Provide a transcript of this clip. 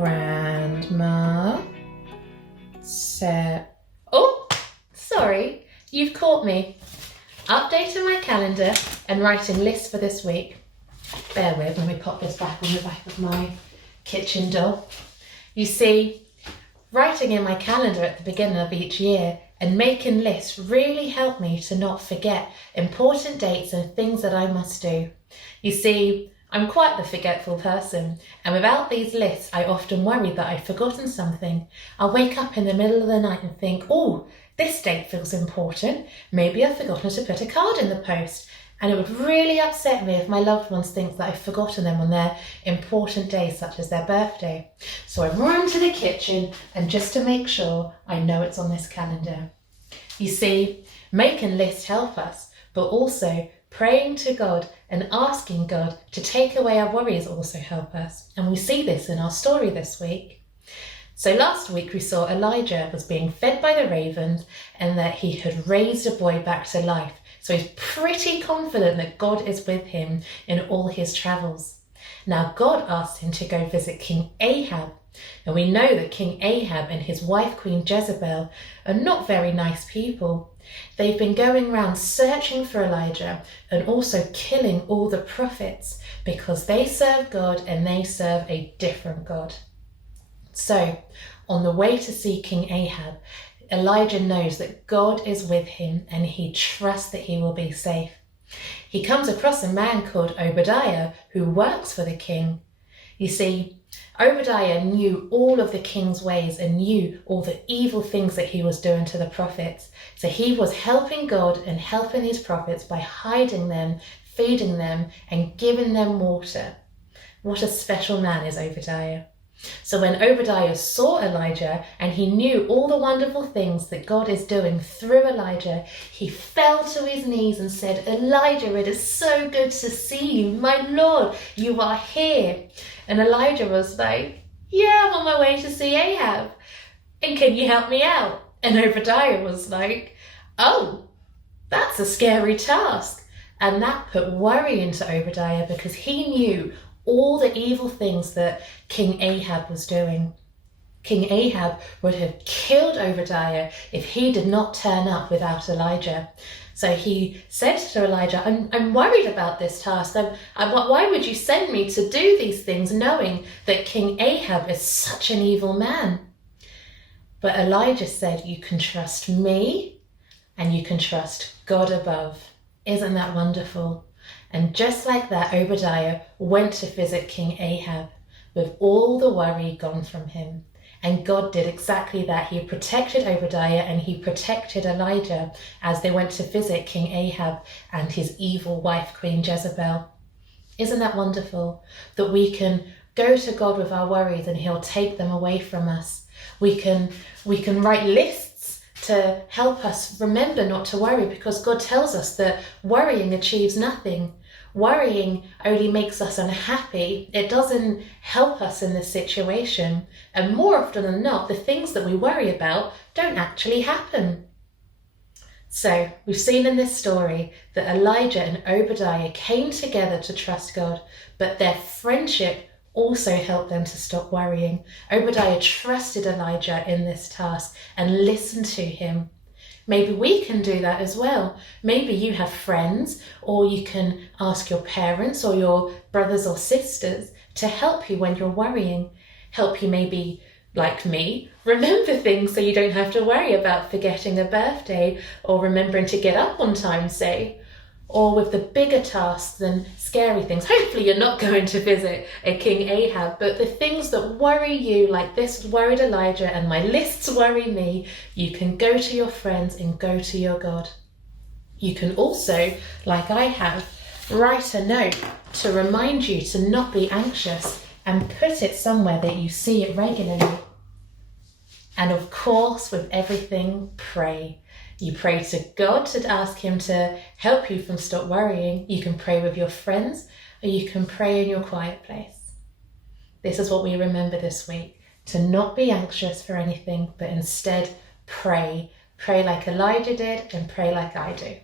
Grandma said, oh, sorry, you've caught me. Updating my calendar and writing lists for this week. Bear with when we pop this back on the back of my kitchen door. You see, writing in my calendar at the beginning of each year and making lists really help me to not forget important dates and things that I must do. You see, I'm quite the forgetful person, and without these lists, I often worry that I've forgotten something. I'll wake up in the middle of the night and think, oh, this date feels important. Maybe I've forgotten to put a card in the post. And it would really upset me if my loved ones think that I've forgotten them on their important days, such as their birthday. So I run to the kitchen, and just to make sure, I know it's on this calendar. You see, making lists help us, but also praying to God and asking God to take away our worries also help us. And we see this in our story this week. So last week we saw Elijah was being fed by the ravens and that he had raised a boy back to life. So he's pretty confident that God is with him in all his travels. Now God asked him to go visit King Ahab. And we know that King Ahab and his wife Queen Jezebel are not very nice people. They've been going around searching for Elijah and also killing all the prophets because they serve God and they serve a different God. So on the way to see King Ahab, Elijah knows that God is with him and he trusts that he will be safe. He comes across a man called Obadiah who works for the king. You see, Obadiah knew all of the king's ways and knew all the evil things that he was doing to the prophets. So he was helping God and helping his prophets by hiding them, feeding them, and giving them water. What a special man is Obadiah. So when Obadiah saw Elijah and he knew all the wonderful things that God is doing through Elijah, he fell to his knees and said, Elijah, it is so good to see you. My Lord, you are here. And Elijah was like, yeah, I'm on my way to see Ahab. And can you help me out? And Obadiah was like, oh, that's a scary task. And that put worry into Obadiah because he knew all the evil things that King Ahab was doing. King Ahab would have killed Obadiah if he did not turn up without Elijah. So he said to Elijah, I'm worried about this task. Why would you send me to do these things knowing that King Ahab is such an evil man? But Elijah said, you can trust me and you can trust God above. Isn't that wonderful? And just like that, Obadiah went to visit King Ahab with all the worry gone from him. And God did exactly that. He protected Obadiah and he protected Elijah as they went to visit King Ahab and his evil wife, Queen Jezebel. Isn't that wonderful? That we can go to God with our worries and he'll take them away from us. We can write lists to help us remember not to worry because God tells us that worrying achieves nothing. Worrying only makes us unhappy. It doesn't help us in this situation. And more often than not, the things that we worry about don't actually happen. So we've seen in this story that Elijah and Obadiah came together to trust God, but their friendship also helped them to stop worrying. Obadiah trusted Elijah in this task and listened to him. Maybe we can do that as well. Maybe you have friends, or you can ask your parents or your brothers or sisters to help you when you're worrying. Help you maybe, like me, remember things so you don't have to worry about forgetting a birthday or remembering to get up on time, say. Or with the bigger tasks and scary things. Hopefully you're not going to visit a King Ahab, but the things that worry you, like this worried Elijah and my lists worry me, you can go to your friends and go to your God. You can also, like I have, write a note to remind you to not be anxious and put it somewhere that you see it regularly. And of course, with everything, pray. You pray to God to ask him to help you from stop worrying. You can pray with your friends or you can pray in your quiet place. This is what we remember this week, to not be anxious for anything, but instead pray. Pray like Elijah did and pray like I do.